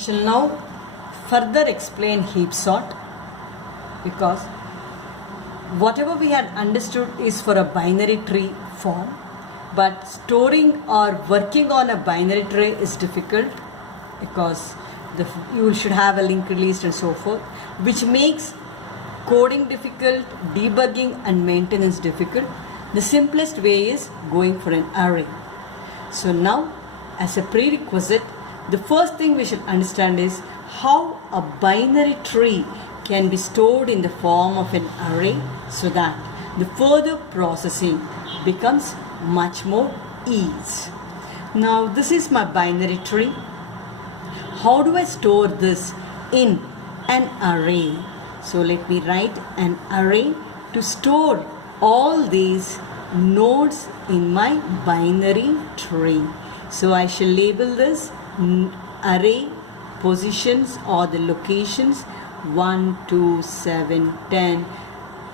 I shall now further explain heap sort, because whatever we had understood is for a binary tree form, but storing or working on a binary tree is difficult because you should have a linked list and so forth, which makes coding difficult, debugging and maintenance difficult. The simplest way is going for an array. So now, as a prerequisite, the first thing we should understand is how a binary tree can be stored in the form of an array so that the further processing becomes much more ease. Now this is my binary tree. How do I store this in an array? So let me write an array to store all these nodes in my binary tree. So I shall label this array positions or the locations 1, 2, 7, 10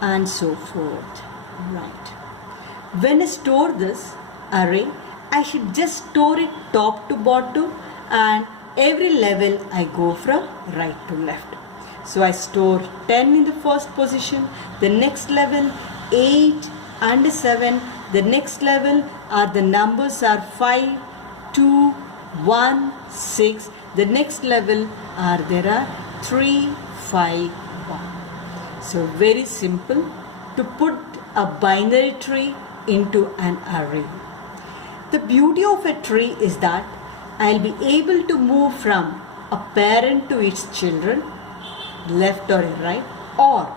and so forth. Right. When I store this array, I should just store it top to bottom, and every level I go from right to left. So I store 10 in the first position, the next level 8 and 7, the next level are the numbers are 5, 2, 1, 6, the next level there are 3, 5, 1. So very simple to put a binary tree into an array. The beauty of a tree is that I'll be able to move from a parent to its children, left or right, or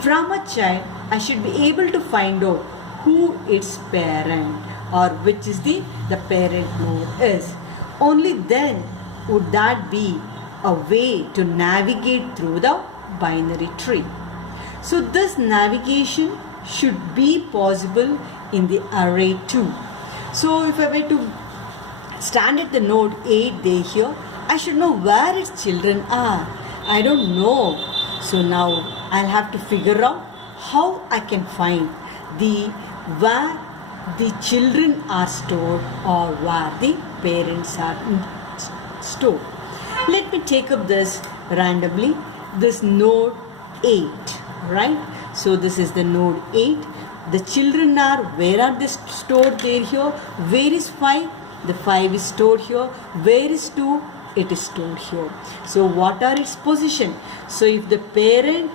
from a child I should be able to find out who its parent or which is the parent node is. Only then would that be a way to navigate through the binary tree. So this navigation should be possible in the array too. So if I were to stand at the node 8 there here, I should know where its children are. I don't know. So now I'll have to figure out how I can find where the children are stored or where the parents are stored. Let me take up this randomly, this node 8, right? So this is the node 8. The children are, where are they stored? There here. Where is 5? The 5 is stored here. Where is 2? It is stored here. So what are its position? So if the parent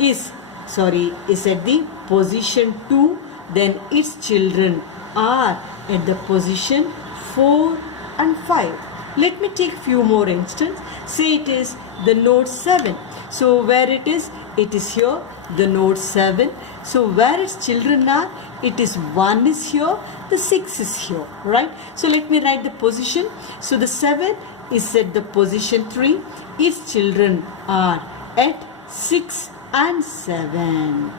is at the position 2, then its children are at the position 4 and 5. Let me take few more instances. Say it is the node 7. So where it is? It is here, the node 7. So where its children are? It is 1 is here, the 6 is here, right? So let me write the position. So the 7 is at the position 3. Its children are at 6 and 7.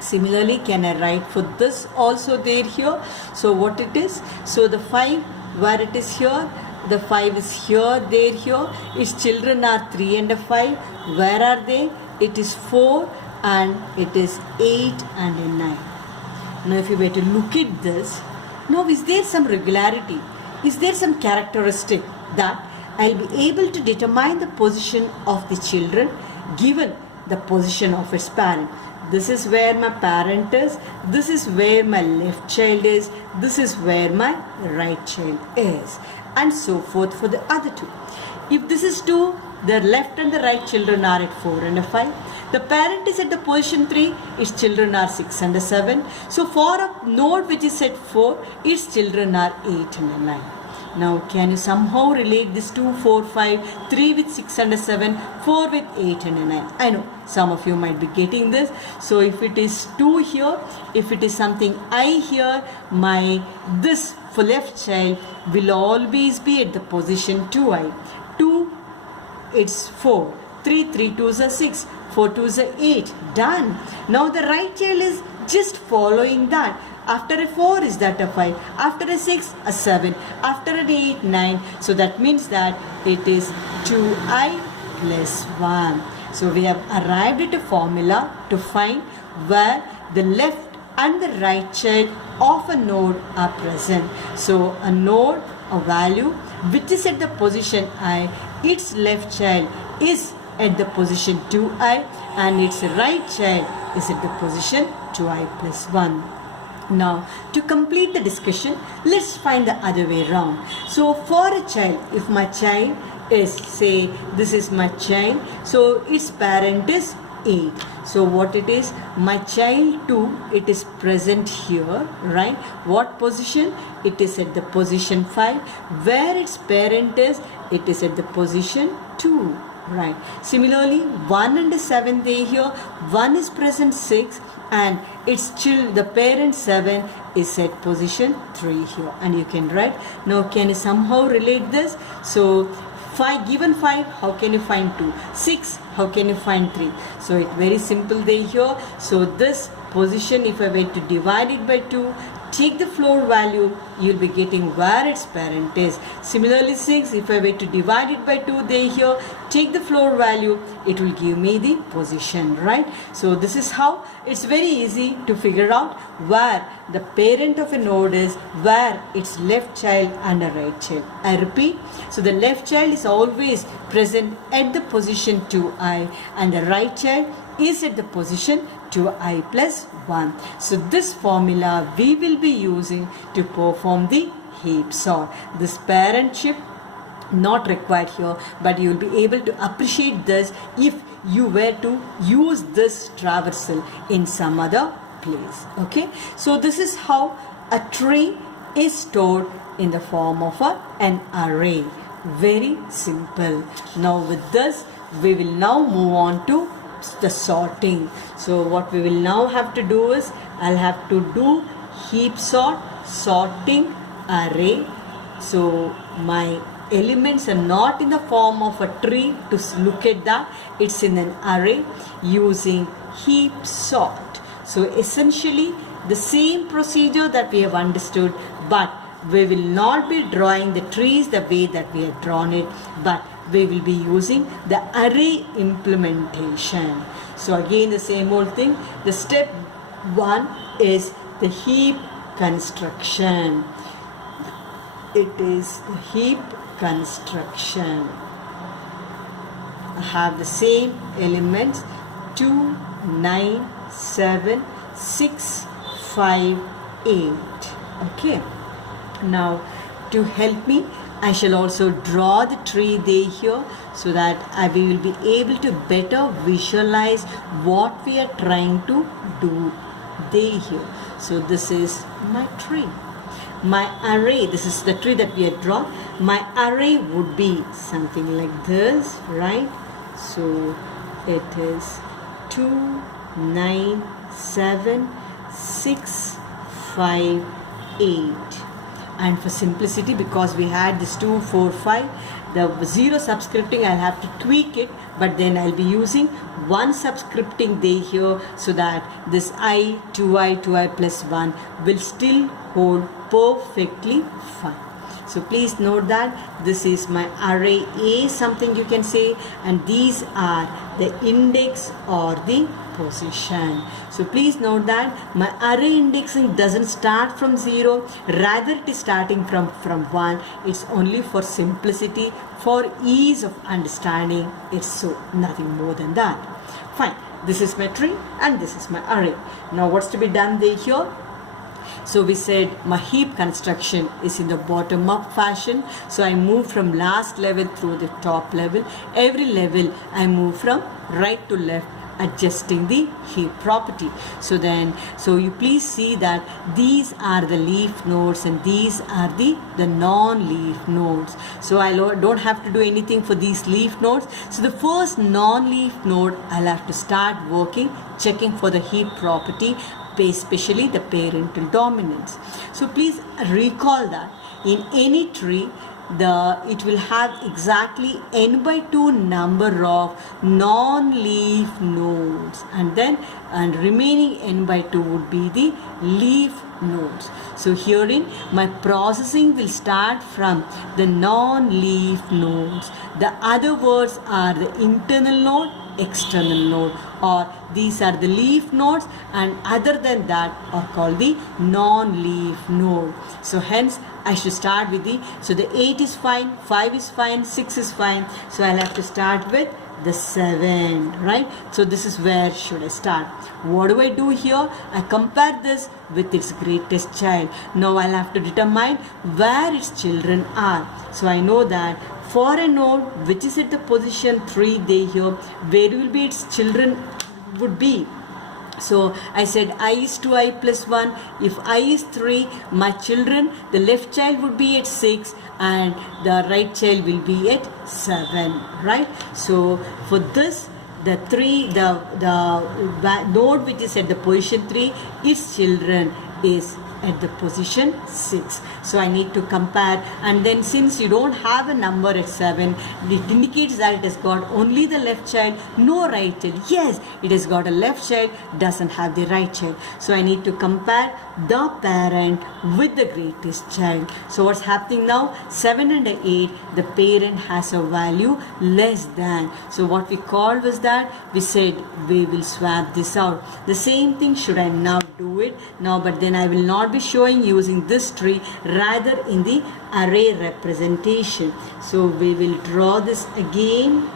Similarly, can I write for this also there here? So what it is? So the 5, where it is here, the 5 is here, there, here. Its children are 3 and 5. Where are they? It is 4 and it is 8 and 9. Now if you were to look at this, now is there some regularity? Is there some characteristic that I'll be able to determine the position of the children given the position of its parent? This is where my parent is, this is where my left child is, this is where my right child is, and so forth for the other two. If this is 2, the left and the right children are at 4 and 5. The parent is at the position 3, its children are 6 and 7. So for a node which is at 4, its children are 8 and 9. Now can you somehow relate this 2, 4, 5, 3 with 6 and 7, 4 with 8 and 9? I know some of you might be getting this. So if it is 2 here, if it is something I here, this for left child will always be at the position 2i. 2, it's 4. 3 2s are 6. 4 2s are 8. Done. Now the right child is just following that. After a 4 is that a 5. After a 6, a 7. After an 8, 9. So that means that it is 2i plus 1. So we have arrived at a formula to find where the left and the right child of a node are present. So a node, a value which is at the position I its left child is at the position 2i and its right child is at the position 2i plus 1. Now, to complete the discussion, let's find the other way around. So, for a child, if my child is, say, this is my child, so its parent is 8. So, what it is? My child 2, it is present here, right? What position? It is at the position 5. Where its parent is? It is at the position 2. Right. Similarly, 1 and 7 they here. 1 is present 6 and its the parent 7 is at position 3 here. And you can write. Now, can you somehow relate this? So, 5 given 5, how can you find 2? 6, how can you find 3? So, it's very simple they here. So, this position, if I were to divide it by 2, take the floor value, you'll be getting where its parent is. Similarly, 6, if I were to divide it by 2, they here, take the floor value, it will give me the position, right? So, this is how it's very easy to figure out where the parent of a node is, where its left child and a right child. I repeat, so the left child is always present at the position 2i and the right child is at the position 2i plus 1. So this formula we will be using to perform the heap sort. This parentship not required here, but you will be able to appreciate this if you were to use this traversal in some other place. Okay, so this is how a tree is stored in the form of an array. Very simple. Now with this we will now move on to the sorting. So what we will now have to do is I'll have to do heap sort, sorting array. So my elements are not in the form of a tree to look at that, it's in an array using heap sort. So essentially the same procedure that we have understood, but we will not be drawing the trees the way that we have drawn it, but we will be using the array implementation. So again the same old thing. The step 1 is the heap construction. It is the heap construction. I have the same elements 2, 9, 7, 6, 5, 8. Okay. Now to help me, I shall also draw the tree there here so that I will be able to better visualize what we are trying to do there here. So this is my tree. My array, this is the tree that we have drawn. My array would be something like this, right? So it is 2, 9, 7, 6, 5, 8. And for simplicity, because we had this 2, 4, 5, the 0 subscripting I'll have to tweak it, but then I'll be using 1 subscripting there here so that this I, 2i plus 1 will still hold perfectly fine. So please note that this is my array A, something you can say, and these are the index or the position. So please note that my array indexing doesn't start from 0, rather it is starting from 1. It's only for simplicity, for ease of understanding. It's so nothing more than that. Fine. This is my tree and this is my array. Now what's to be done there here? So we said my heap construction is in the bottom up fashion. So I move from last level through the top level. Every level I move from right to left, adjusting the heap property. So you please see that these are the leaf nodes and these are the non-leaf nodes. So I don't have to do anything for these leaf nodes. So the first non-leaf node I'll have to start working, checking for the heap property, especially the parental dominance. So please recall that in any tree it will have exactly n by 2 number of non-leaf nodes, and remaining n by 2 would be the leaf nodes. So herein my processing will start from the non-leaf nodes. The other words are the internal node, external node, or these are the leaf nodes, and other than that are called the non-leaf node. So hence I should start with so the 8 is fine, 5 is fine, 6 is fine. So I'll have to start with the 7, right? So this is where should I start. What do I do here? I compare this with its greatest child. Now I'll have to determine where its children are. So I know that for a node which is at the position 3 day here, where will be its children would be. So I said I is 2i plus 1. If I is 3, my children, the left child would be at 6 and the right child will be at 7, right? So for this, the node which is at the position 3, its children is at the position 6. So I need to compare, and then since you don't have a number at 7, it indicates that it has got only the left child, no right child. Yes, it has got a left child, doesn't have the right child. So I need to compare the parent with the greatest child. So what's happening now? 7 and 8, the parent has a value less than. So what we called was that we said we will swap this out. The same thing should I now do it now, but then I will not be showing using this tree, rather in the array representation. So we will draw this again.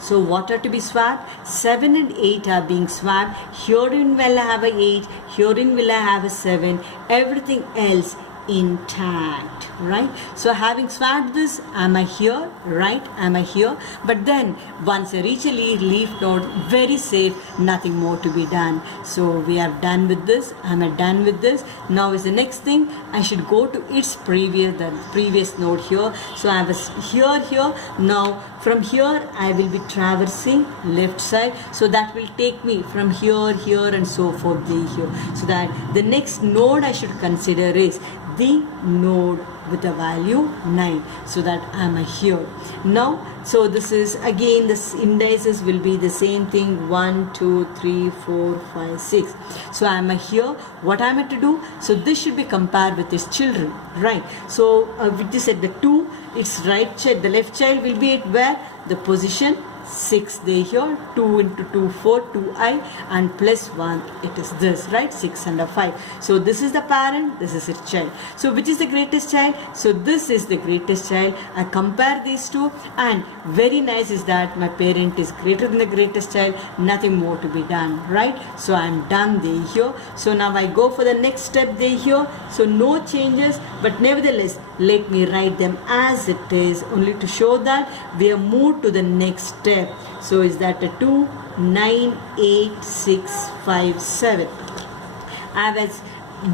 So what are to be swapped? 7 and 8 are being swapped. Herein will I have a 8, herein will I have a 7, everything else intact, right? So having swapped this, am I here, right? Am I here? But then once I reach a leaf node, very safe, nothing more to be done. So we are done with this. Am I done with this? Now is the next thing, I should go to its previous node here. So I was here. Now from here I will be traversing left side, so that will take me from here and so forth here. So that the next node I should consider is the node with the value 9, so that I am here. Now, so this is again, this indices will be the same thing, 1, 2, 3, 4, 5, 6. So I am here. What I am to do? So this should be compared with its children, right? So with this at the 2, its right child, the left child will be at where? The position 6 they here, 2 into 2, 4, 2i, and plus 1, it is this, right? 6 and a 5. So this is the parent, this is its child. So which is the greatest child? So this is the greatest child. I compare these two, and very nice is that my parent is greater than the greatest child, nothing more to be done, right? So I am done there here. So now I go for the next step there here. So no changes, but nevertheless let me write them as it is, only to show that we have moved to the next step. So is that a 2, 9, 8, 6, 5, 7. I was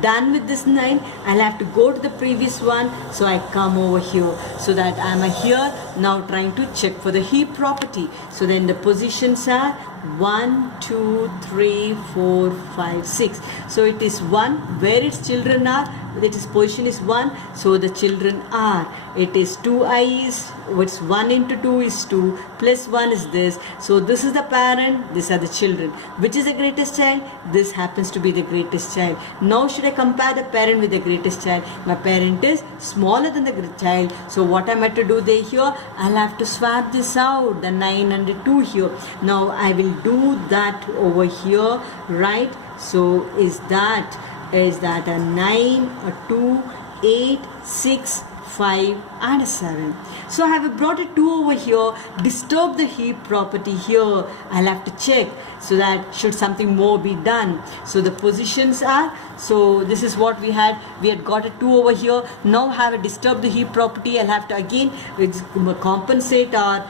done with this 9. I'll have to go to the previous one. So I come over here, so that I'm here now trying to check for the heap property. So then the positions are 1, 2, 3, 4, 5, 6. So it is 1 where its children are. Its position is 1, so the children are. It is 2i is, what's 1 into 2 is 2, plus 1 is this. So this is the parent, these are the children. Which is the greatest child? This happens to be the greatest child. Now should I compare the parent with the greatest child? My parent is smaller than the child. So what am I to do there here? I'll have to swap this out, the 9 and the 2 here. Now I will do that over here, right? So is that a 9, a 2, 8, 6, 5 and a 7. So I have brought a 2 over here, disturb the heap property here. I'll have to check, so that should something more be done. So the positions are, so this is what we had got a 2 over here. Now have a disturb the heap property. I'll have to again compensate or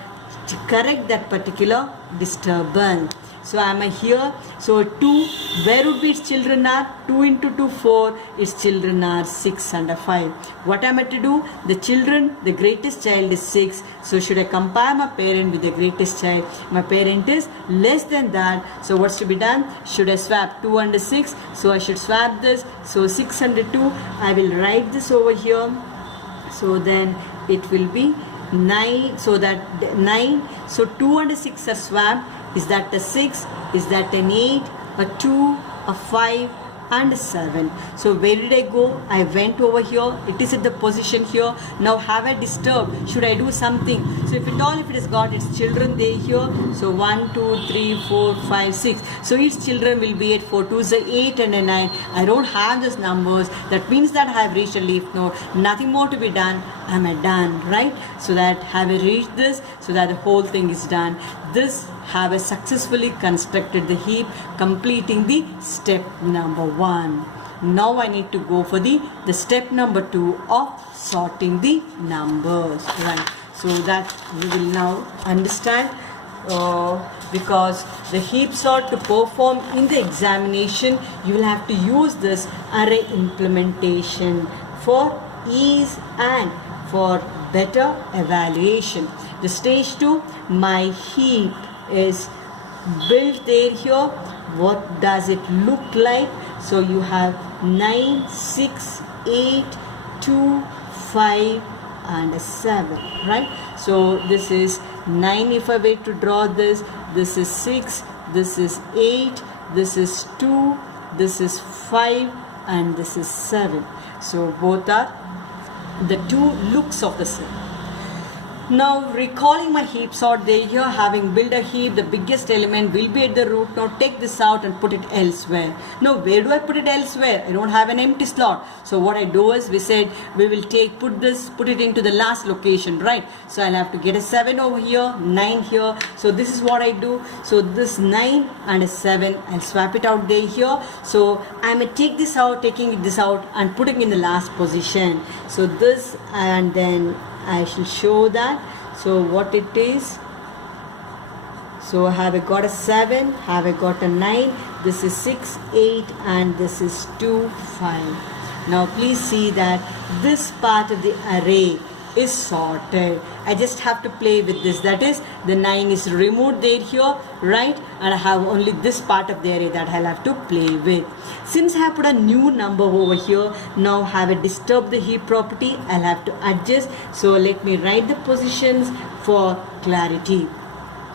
to correct that particular disturbance. So am I here? So 2, where would be its children are? 2 into 2, 4. Its children are 6 and a 5. What am I to do? The children, the greatest child is 6. So should I compare my parent with the greatest child? My parent is less than that. So what's to be done? Should I swap 2 and 6? So I should swap this. So 6 and 2. I will write this over here. So then it will be 9. So that 9. So 2 and 6 are swapped. Is that a 6? Is that an 8? A 2? A 5? and a 7. So where did I go? I went over here. It is at the position here. Now have I disturbed? Should I do something? So if it has got its children there here. So 1, 2, 3, 4, 5, 6. So its children will be at 4 2 is a 8 and a 9. I don't have those numbers. That means that I have reached a leaf node. Nothing more to be done. Am I done? Right? So that have I reached this? So that the whole thing is done. This have I successfully constructed the heap, completing the step number 1. Now I need to go for the step number 2 of sorting the numbers. Right? So that we will now understand. Because the heap sort to perform in the examination, you will have to use this array implementation for ease and for better evaluation. The stage 2, my heap is built there here. What does it look like? So you have 9, 6, 8, 2, 5 and a 7, right? So this is 9 if I were to draw this. This is 6, this is 8, this is 2, this is 5 and this is 7. So both are the two looks of the same. Now recalling my heap sort there here, having built a heap, the biggest element will be at the root node. Take this out and put it elsewhere. Now where do I put it elsewhere? I don't have an empty slot. So what I do is, we said we will put it into the last location, right? So I'll have to get a 7 over here, 9 here. So this is what I do. So this 9 and a 7, I'll swap it out there here. So I'm going to take this out, taking this out and putting in the last position. So this, and then I shall show that. So what it is. So have I got a 7, have I got a 9, this is 6, 8 and this is 2, 5. Now please see that this part of the array is sorted. I just have to play with this. That is, the 9 is removed there here, right? And I have only this part of the array that I'll have to play with. Since I have put a new number over here, now have I disturbed the heap property, I'll have to adjust. So let me write the positions for clarity.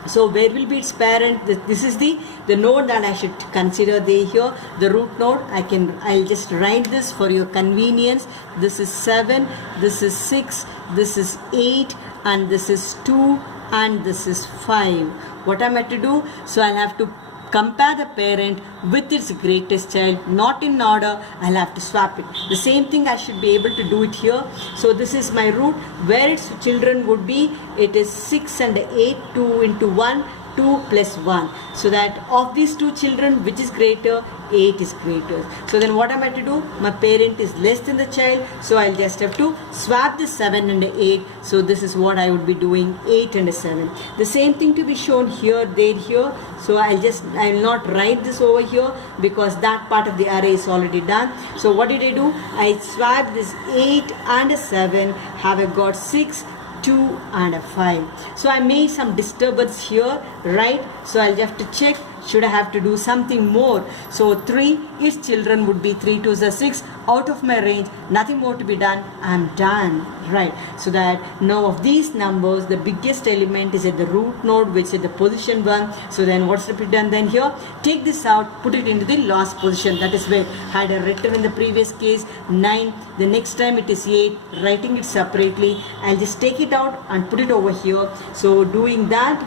So where will be its parent? This is the node that I should consider there here, the root node. I'll just write this for your convenience. This is 7, this is 6, this is 8 and this is 2 and this is 5. What am I to do? So I'll have to compare the parent with its greatest child, not in order. I'll have to swap it. The same thing I should be able to do it here. So this is my root. Where its children would be, it is 6 and 8, 2 into 1, 2 plus 1. So that of these two children, which is greater? 8 is greater. So then what am I to do? My parent is less than the child. So I'll just have to swap the 7 and 8. So this is what I would be doing, 8 and 7. The same thing to be shown here, there, here. So I will not write this over here because that part of the array is already done. So what did I do? I swapped this 8 and a 7. Have I got 6, 2 and a 5. So I made some disturbance here, right? So I'll have to check, should I have to do something more? So 3, its children would be 3 2s are 6, out of my range, nothing more to be done, I'm done, right? So that now of these numbers, the biggest element is at the root node, which is the position 1. So then what's to be done then here? Take this out, put it into the last position. That is where had I written in the previous case 9, the next time it is 8, writing it separately. I'll just take it out and put it over here. So doing that,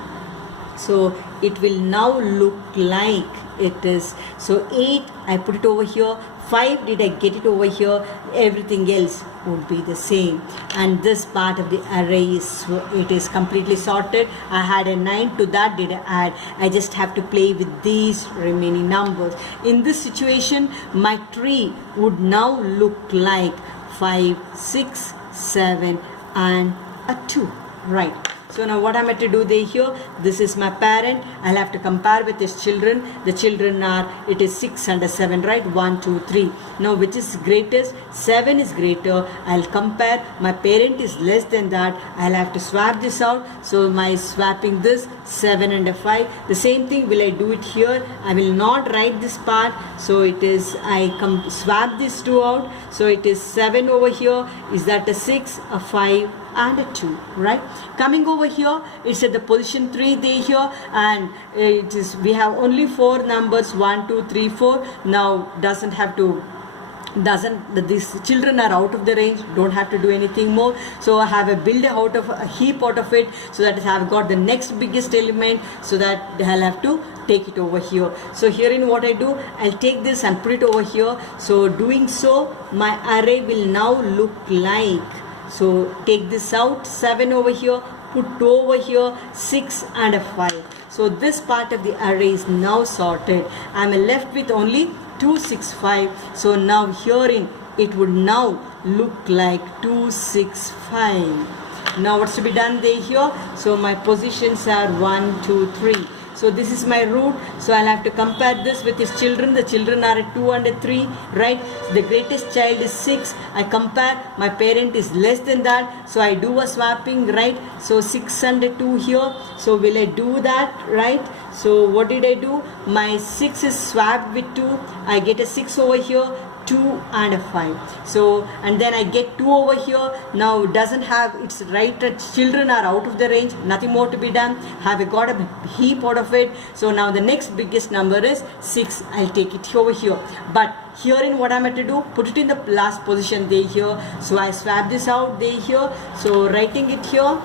so it will now look like it is. So 8, I put it over here. 5, did I get it over here? Everything else would be the same. And this part of the array is completely sorted. I had a 9, to that did I add? I just have to play with these remaining numbers. In this situation, my tree would now look like 5, 6, 7 and a 2, right? So now what am I to do there here? This is my parent. I'll have to compare with his children. The children are, it is 6 and a 7, right? 1, 2, 3. Now which is greatest? 7 is greater. I'll compare. My parent is less than that. I'll have to swap this out. So my swapping this 7 and a 5. The same thing will I do it here. I will not write this part. So it is, swap these two out. So it is 7 over here. Is that a 6, a 5 and a 2, right? Coming over here, it's at the position 3 there here, and it is, we have only 4 numbers, 1 2 3 4. Now these children are out of the range, don't have to do anything more. So I have a build out of a heap out of it, so that I have got the next biggest element, so that I'll have to take it over here. So herein what I do, I'll take this and put it over here. So doing so, my array will now look like, so take this out, 7 over here, put 2 over here, 6 and a 5. So this part of the array is now sorted. I'm left with only 2 6 5. So now herein it would now look like 2 6 5. Now what's to be done there here? So my positions are 1 2 3. So this is my root. So I'll have to compare this with his children. The children are at 2 and a 3, right? The greatest child is 6. I compare, my parent is less than that. So I do a swapping, right? So 6 and a 2 here. So will I do that, right? So what did I do? My 6 is swapped with 2. I get a 6 over here, 2 and a 5. So, and then I get 2 over here. Now it doesn't have, it's right that children are out of the range, nothing more to be done. Have got a heap out of it. So now the next biggest number is 6. I'll take it over here. But herein what I'm going to do, put it in the last position there here. So I swap this out there here. So writing it here,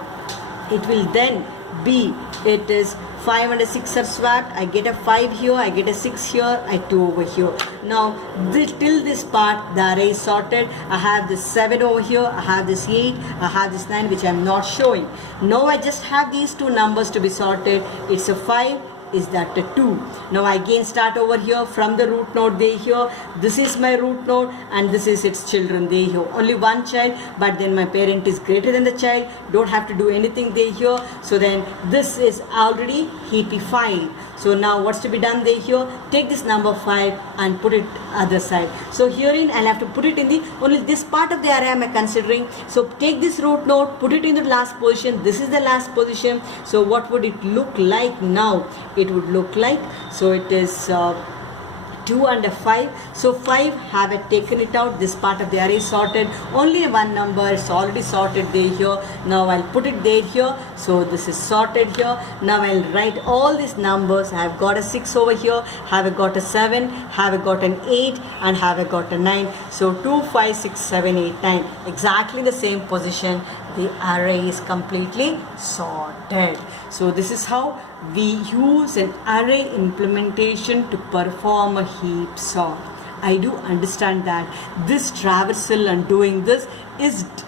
it will then be, it is 5 and a 6 are swapped. I get a 5 here, I get a 6 here, I 2 over here. Now till this part the array is sorted. I have this 7 over here, I have this 8, I have this 9, which I am not showing. Now I just have these two numbers to be sorted. It's a 5, is that a 2. Now I again start over here from the root node there here. This is my root node and this is its children there here. Only one child, but then my parent is greater than the child, don't have to do anything there here. So then this is already heapified. So now what's to be done there here? Take this number 5 and put it other side. So herein I'll have to put it in the, only this part of the array am I considering. So take this root node, put it in the last position. This is the last position. So what would it look like now? It would look like, so it is 2 and a 5. So 5, have I taken it out, this part of the array is sorted. Only one number is already sorted there here. Now I'll put it there here. So this is sorted here. Now I'll write all these numbers. I have got a 6 over here, have I got a 7, have I got an 8 and have I got a 9. So 2 5 6 7 8 9, exactly the same position. The array is completely sorted. So this is how we use an array implementation to perform a heap sort. I do understand that this traversal and doing this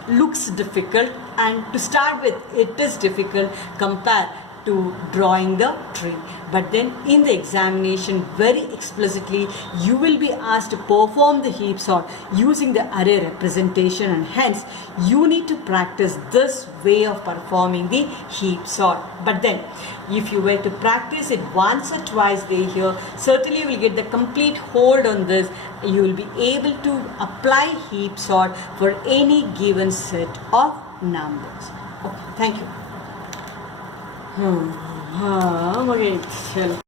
looks difficult, and to start with it is difficult compared to drawing the tree. But then in the examination very explicitly you will be asked to perform the heap sort using the array representation, and hence you need to practice this way of performing the heap sort. But then if you were to practice it once or twice there here, certainly you will get the complete hold on this. You will be able to apply heap sort for any given set of numbers. Okay, thank you. Okay,